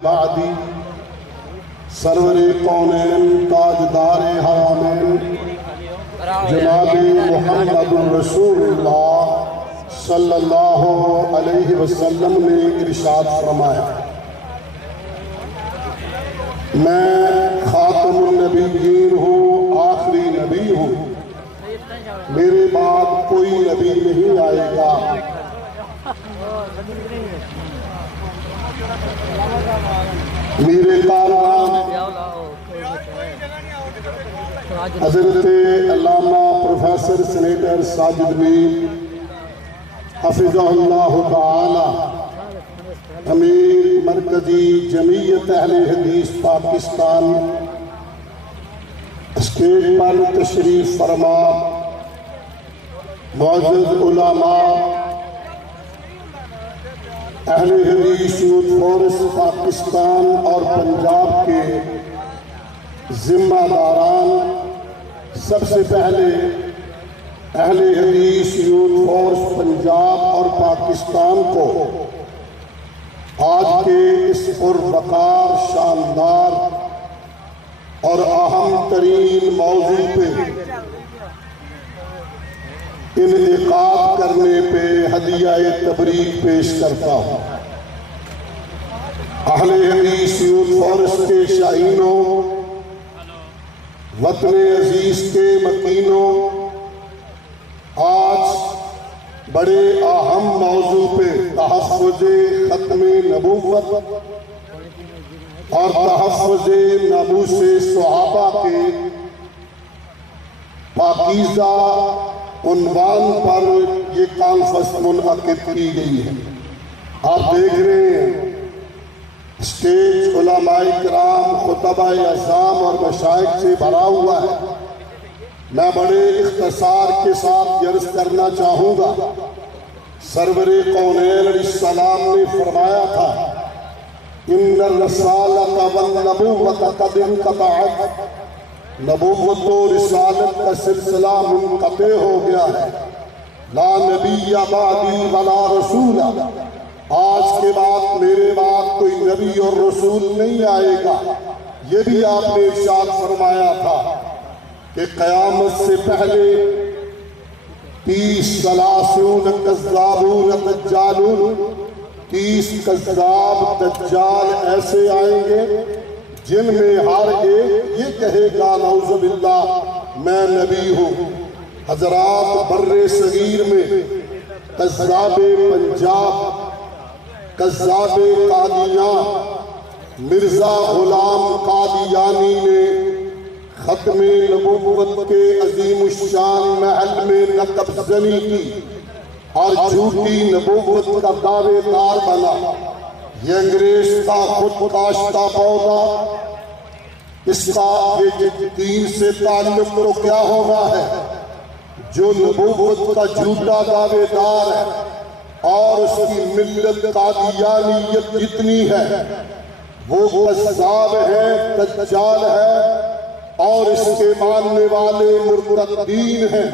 بعدی سرور کونین تاجدار حرامین جناب محمد رسول اللہ صلی اللہ علیہ وسلم نے ارشاد فرمایا، میں خاتم النبیین ہوں، آخری نبی ہوں، میرے بعد کوئی نبی نہیں آئے گا۔ میرے کارنام حضرت علامہ پروفیسر سینیٹر ساجد میر حفظہ اللہ تعالی امیر مرکزی جمعیت اہل حدیث پاکستان اسٹیج پر تشریف فرما، معزز علماء اہل حدیث یوتھ فورس پاکستان اور پنجاب کے ذمہ داران، سب سے پہلے اہل حدیث یوتھ فورس پنجاب اور پاکستان کو آج کے اس پروقار، شاندار اور اہم ترین موضوع پہ انعقاد کرنے پہ ہدیہ تبریک پیش کرتا ہوں۔ اہل حدیث یوتھ فورس کے شاہینوں، وطن عزیز کے مکینوں، آج بڑے اہم موضوع پہ تحفظ ختم نبوت اور تحفظ ناموس صحابہ کے پاکیزہ عنوان پر یہ کانفرنس منعقد کی گئی ہے۔ آپ دیکھ رہے ہیں اسٹیج علماء کرام، خطبہ اعظام اور مشائخ سے بھرا ہوا ہے۔ میں بڑے اختصار کے ساتھ عرض کرنا چاہوں گا، سرور کونین علیہ السلام نے فرمایا تھا، ان الرسالۃ والنبوۃ قد انقطعت، نبوت و رسالت کا سلسلہ منقطع ہو گیا ہے۔ لا نبی بعدی ولا رسول، آج کے بعد میرے بعد کوئی نبی اور رسول نہیں آئے گا۔ یہ بھی آپ نے ارشاد فرمایا تھا کہ قیامت سے پہلے 30 ثلاثون کذابون دجالون، 30 کذاب دجال ایسے آئیں گے جن میں ہر ایک یہ کہے گا نعوذ باللہ میں نبی ہوں۔ حضرات، بر صغیر میں کذاب پنجاب، کذاب قادیان، مرزا غلام قادیانی نے ختم نبوت کے عظیم الشان محل میں نقب زنی کی اور جھوٹی نبوت کا دعوے دار بنا۔ یہ انگریز کا خود کاشتہ پودا، اس کا یہ دین سے تعلق تو کیا ہو رہا ہے؟ جو نبوت کا جھوٹا دعوے دار ہے اور اس کی ملت قادیانیت جتنی ہے، وہ کذاب ہے، دجال ہے اور اس کے ماننے والے مرتدین ہیں۔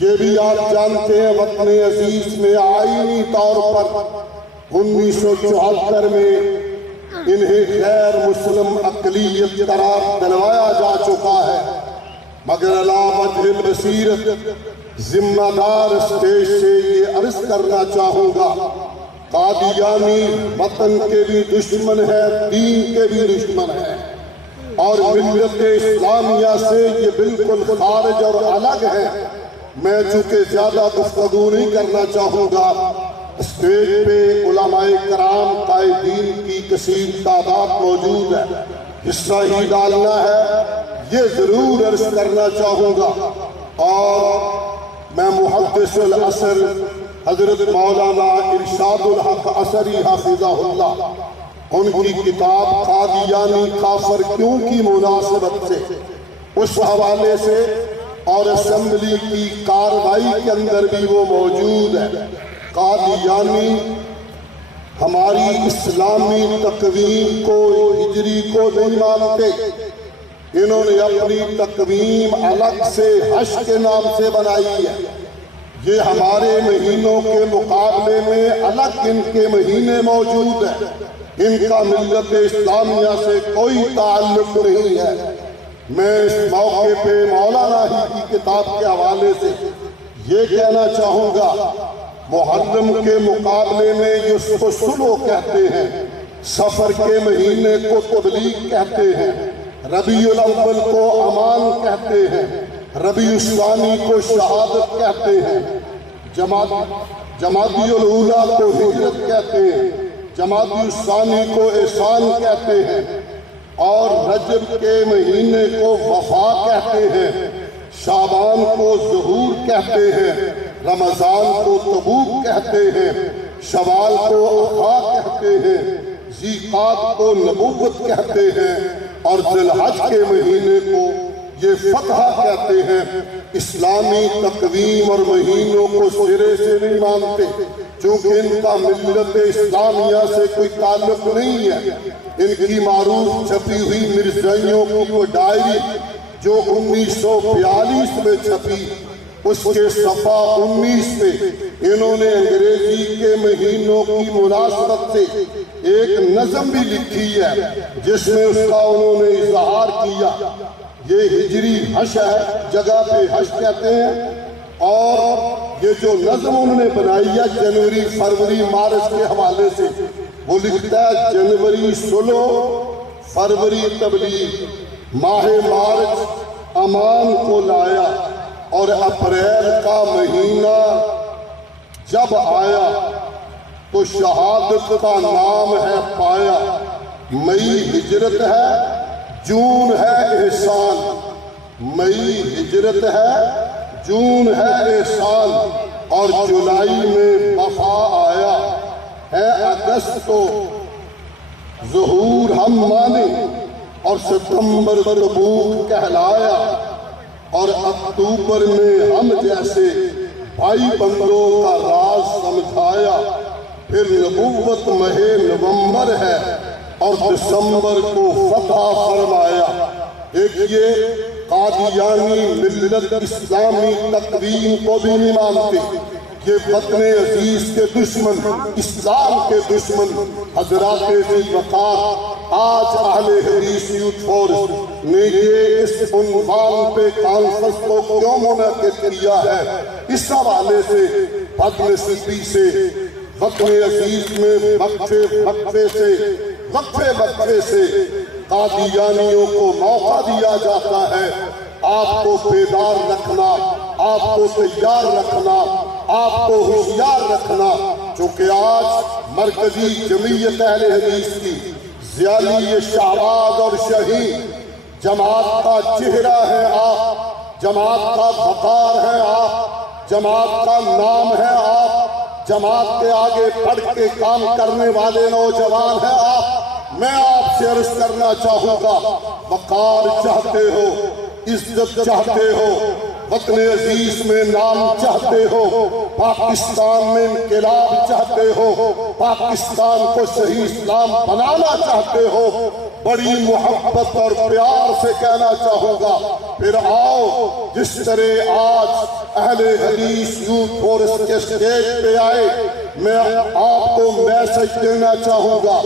یہ بھی آپ جانتے ہیں، وطن عزیز میں آئینی طور پر 1974 میں انہیں غیر مسلم اقلیت قرار دلوایا جا چکا ہے، مگر علی وجہ البصیرت ذمہ دار اسٹیج سے یہ عرض کرنا چاہوں گا، قادیانی وطن کے بھی دشمن ہے، دین کے بھی دشمن ہے اور ملت اسلامیہ سے یہ بالکل خارج اور الگ ہے۔ میں چونکہ زیادہ گفتگو نہیں کرنا چاہوں گا، اسٹیج پہ علماء کرام قائدین کی کثیر تعداد موجود ہے، حصہ ہی ڈالنا ہے، یہ ضرور عرض کرنا چاہوں گا۔ اور میں محدث العصر حضرت مولانا ارشاد الحق عصری حافظہ اللہ، ان کی کتاب قادیانی کافر کیوں کی مناسبت سے، اس حوالے سے اور اسمبلی کی کارروائی کے اندر بھی وہ موجود ہے۔ قادیانی ہماری اسلامی تقویم کو، ہجری کو نہیں مانتے، انہوں نے اپنی تقویم الگ سے حج کے نام سے بنائی ہے۔ یہ ہمارے مہینوں کے مقابلے میں الگ ان کے مہینے موجود ہیں۔ ان کا ملت اسلامیہ سے کوئی تعلق نہیں ہے۔ میں اس موقع پہ مولانا ہی کی کتاب کے حوالے سے یہ کہنا چاہوں گا، محرم کے مقابلے میں اس کو سلو کہتے ہیں، سفر کے مہینے کو تبلیغ کہتے ہیں، ربیع الاول کو امان کہتے ہیں، ربیع الثانی کو شہادت کہتے ہیں، جمادی الاولیٰ کو ہجرت کہتے ہیں، جمادی الثانی کو احسان کہتے ہیں، اور رجب کے مہینے کو وفا کہتے ہیں، شعبان کو ظہور کہتے ہیں، رمضان کو تبوک کہتے ہیں، شوال کو اخا کہتے ہیں، ذیقعد کو نبوت کہتے ہیں، اور ذی الحج کے مہینے کو یہ فتح کہتے ہیں۔ اسلامی تقویم اور مہینوں کو سرے سے نہیں مانتے، چونکہ ان کا ملت اسلامیہ سے کوئی تعلق نہیں ہے۔ ان کی معروف چھپی ہوئی مرزائیوں کی وہ ڈائری جو 1942 میں چھپی، اس کے صفحہ 19 پہ انہوں نے انگریزی کے مہینوں کی مناسبت سے ایک نظم بھی لکھی ہے، جس میں اس کا انہوں نے اظہار کیا۔ یہ ہجری حش ہے، جگہ پہ حش کہتے ہیں، اور یہ جو نظم انہوں نے بنائی ہے جنوری، فروری، مارچ کے حوالے سے، وہ لکھتا ہے جنوری سلو، فروری تبلیغ، ماہ مارچ امان کو لایا، اور اپریل کا مہینہ جب آیا تو شہادت کا نام ہے پایا، مئی ہجرت ہے، جون ہے احسان، مئی ہجرت ہے، جون ہے احسان، اور جولائی میں وفا آیا ہے، اگست کو ظہور ہم مانے، اور ستمبر تبوک کہلایا، اور اکتوبر میں ہم جیسے بھائی بندوں کا راز سمجھایا، پھر نبوت ماہ نومبر ہے، اور دسمبر کو فتح فرمایا۔ ایک یہ قادیانی ملت اسلامی تقویم کو بھی نہیں مانتے، یہ وطن عزیز کے دشمن، اسلام کے دشمن حضرات ذی وقار آج اہل حدیث یوتھ فورس نے یہ اس عنوان پہ کانفرنس کو کیوں منعقد کیا ہے، اس حوالے سے بدنصیبی سے وطن عزیز میں وقفے سے قادیانیوں کو موقع دیا جاتا ہے آپ کو بیدار رکھنا، آپ کو تیار رکھنا، آپ کو ہوشیار رکھنا، چونکہ آج مرکزی جمعیت اہل حدیث کی ضیاء شہباز اور شہین جماعت کا چہرہ ہے آپ، جماعت کا وقار ہے آپ، جماعت کا نام ہے آپ، جماعت کے آگے بڑھ کے کام کرنے والے نوجوان ہیں آپ۔ میں آپ سے عرض کرنا چاہوں گا، وقار چاہتے ہو، عزت چاہتے ہو، وطن عزیز میں نام چاہتے ہو، پاکستان میں انقلاب چاہتے ہو، پاکستان کو صحیح اسلام بنانا چاہتے ہو، بڑی محبت اور پیار سے کہنا چاہوں گا، پھر آؤ جس طرح آج اہل حدیث یوتھ فورس کے سٹیج پہ آئے، میں آپ کو میسج دینا چاہوں گا،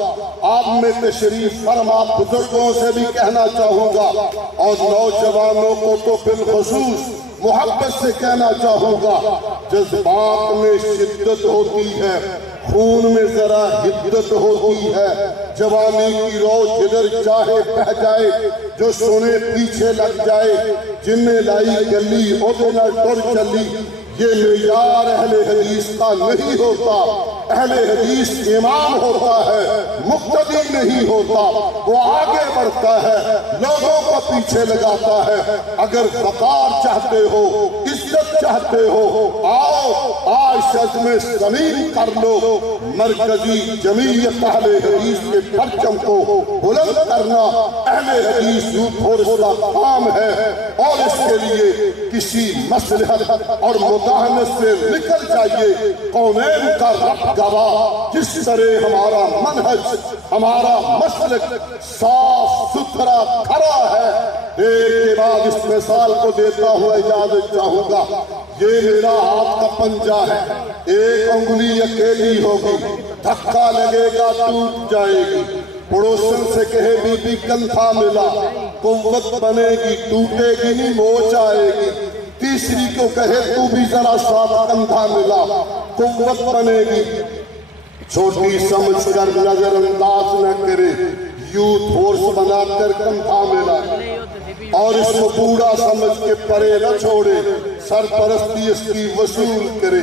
آپ میں تشریف فرما بزرگوں سے بھی کہنا چاہوں گا، اور نوجوانوں کو تو بالخصوص محبت سے کہنا چاہوں گا، جذبات میں شدت ہوتی ہے، خون میں ذرا حدت ہوتی ہے، جوانی کی رو جدھر چاہے بہ جائے، جو سنے پیچھے لگ جائے، جن نے لائی گلی ادھر ٹر چلی، یہ معیار اہل حدیث کا نہیں ہوتا۔ اہل حدیث امام ہوتا ہے، مقتدی نہیں ہوتا، وہ آگے بڑھتا ہے، لوگوں کو پیچھے لگاتا ہے۔ اگر وقار چاہتے ہو، عزت چاہتے ہو، آؤ آج شزم زمین کر لو۔ مرکزی جمعیت اہل حدیث کے پرچم کو بلند کرنا اہل حدیث یوتھ فورس کا کام ہے، اور اس کے لیے کسی مصلحت اور مداہنت سے نکل جائیے۔ قومین کا رب گواہ، جس طرح ہمارا منہج، ہمارا مسلک صاف ستھرا کھڑا ہے، ایک کے بعد اس مثال کو دیتا ہوا اجازت چاہوں گا۔ یہ میرا ہاتھ کا پنجہ ہے، ایک انگلی اکیلی ہوگی، دھکا لگے گا ٹوٹ جائے گی، پڑوسن سے کہے بی بی کندھا ملا، قوت بنے گی ٹوٹے گی نہیں موچ آئے گی، تیسری کو کہے تو بھی ذرا ساتھ کندھا ملا، قوت بنے گی، چھوٹی سمجھ کر نظر انداز نہ کرے، یوتھ فورس بنا کر کندھا ملا، اور اس کو بوڑھا سمجھ کے پرے نہ چھوڑے، سرپرستی اس کی وصول کرے،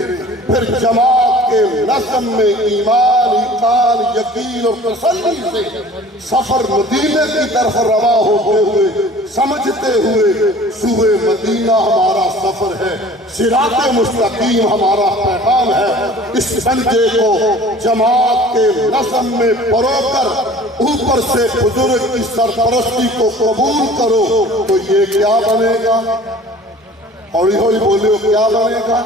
پھر جماعت کے نظم میں ایمان، ایقان، یقین اور تسلی سے سفر مدینے کی طرف رواں ہوتے ہوئے سمجھتے ہوئے صوبے مدینہ ہمارا سفر ہے، صراط مستقیم ہمارا پیغام ہے، اس سنجے کو جماعت کے نظم میں پرو کر اوپر سے بزرگ کی سرپرستی کو قبول کرو تو یہ کیا بنے گا؟ ہولی ہولی بولیو کیا بنے گا؟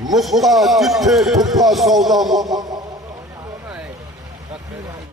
مفتا جتھے بھکا سودا مفتا